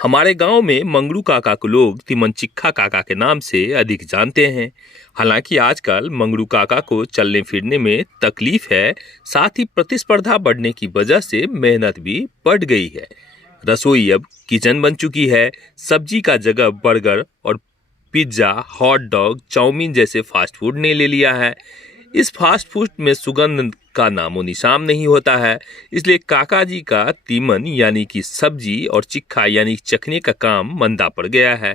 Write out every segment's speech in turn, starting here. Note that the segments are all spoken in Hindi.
हमारे गांव में मंगरू काका को लोग तिमनचिक्खा काका के नाम से अधिक जानते हैं। हालांकि आजकल मंगरू काका को चलने फिरने में तकलीफ है। साथ ही प्रतिस्पर्धा बढ़ने की वजह से मेहनत भी बढ़ गई है। रसोई अब किचन बन चुकी है। सब्जी का जगह बर्गर और पिज्जा, हॉट डॉग, चाउमीन जैसे फास्ट फूड ने ले लिया है। इस फास्ट फूड में सुगंध का नामो निशान नहीं होता है। इसलिए काका जी का तीमन यानी कि सब्जी और चिक्खा यानी चखने का काम मंदा पड़ गया है।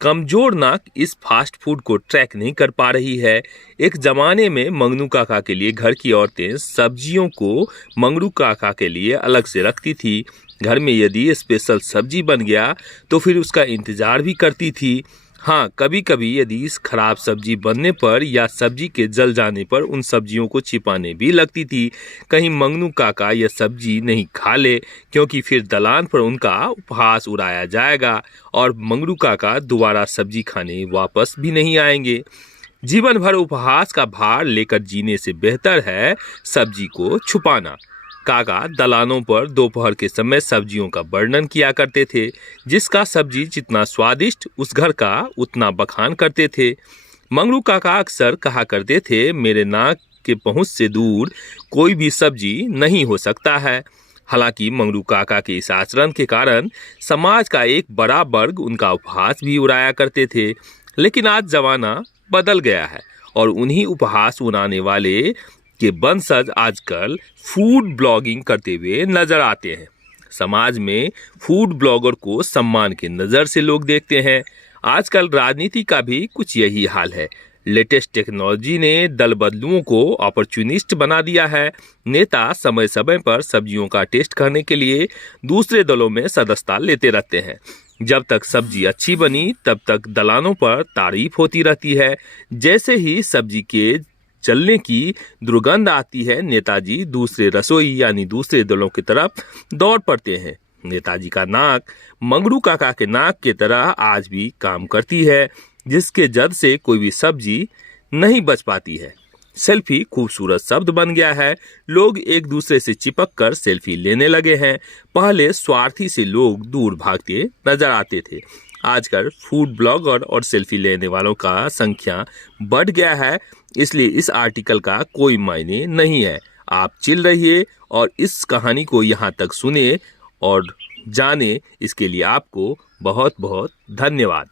कमजोर नाक इस फास्ट फूड को ट्रैक नहीं कर पा रही है। एक जमाने में मंगनू काका के लिए घर की औरतें सब्जियों को मंगरू काका के लिए अलग से रखती थी। घर में यदि स्पेशल सब्जी बन गया तो फिर उसका इंतजार भी करती थी। हाँ, कभी कभी यदि इस खराब सब्जी बनने पर या सब्जी के जल जाने पर उन सब्जियों को छिपाने भी लगती थी, कहीं मंगनू काका यह सब्जी नहीं खा ले, क्योंकि फिर दलान पर उनका उपहास उड़ाया जाएगा और मंगनू काका दोबारा सब्जी खाने वापस भी नहीं आएंगे। जीवन भर उपहास का भार लेकर जीने से बेहतर है सब्जी को छुपाना। काका दलानों पर दोपहर के समय सब्जियों का वर्णन किया करते थे। जिसका सब्जी जितना स्वादिष्ट उस घर का उतना बखान करते थे। मंगरू काका अक्सर कहा करते थे, मेरे नाक के पहुंच से दूर कोई भी सब्जी नहीं हो सकता है। हालांकि मंगरू काका के इस आचरण के कारण समाज का एक बड़ा वर्ग उनका उपहास भी उड़ाया करते थे। लेकिन आज जमाना बदल गया है और उन्हीं उपहास उड़ाने वाले के वंशज आजकल फूड ब्लॉगिंग करते हुए नजर आते हैं। समाज में फूड ब्लॉगर को सम्मान के नज़र से लोग देखते हैं। आजकल राजनीति का भी कुछ यही हाल है। लेटेस्ट टेक्नोलॉजी ने दल बदलुओं को अपॉर्चुनिस्ट बना दिया है। नेता समय समय पर सब्जियों का टेस्ट करने के लिए दूसरे दलों में सदस्यता लेते रहते हैं। जब तक सब्जी अच्छी बनी तब तक दलानों पर तारीफ होती रहती है। जैसे ही सब्जी के चलने की दुर्गंध आती है, नेताजी दूसरे रसोई यानी दूसरे दलों की तरफ दौड़ पड़ते हैं। नेताजी का नाक मंगरू काका के नाक की तरह आज भी काम करती है, जिसके जद से कोई भी सब्जी नहीं बच पाती है। सेल्फी खूबसूरत शब्द बन गया है। लोग एक दूसरे से चिपक कर सेल्फी लेने लगे हैं। पहले स्वार्थी से लोग दूर भागते नजर आते थे। आजकल फूड ब्लॉगर और सेल्फी लेने वालों का संख्या बढ़ गया है। इसलिए इस आर्टिकल का कोई मायने नहीं है। आप चिल रहिए और इस कहानी को यहाँ तक सुने और जाने, इसके लिए आपको बहुत बहुत धन्यवाद।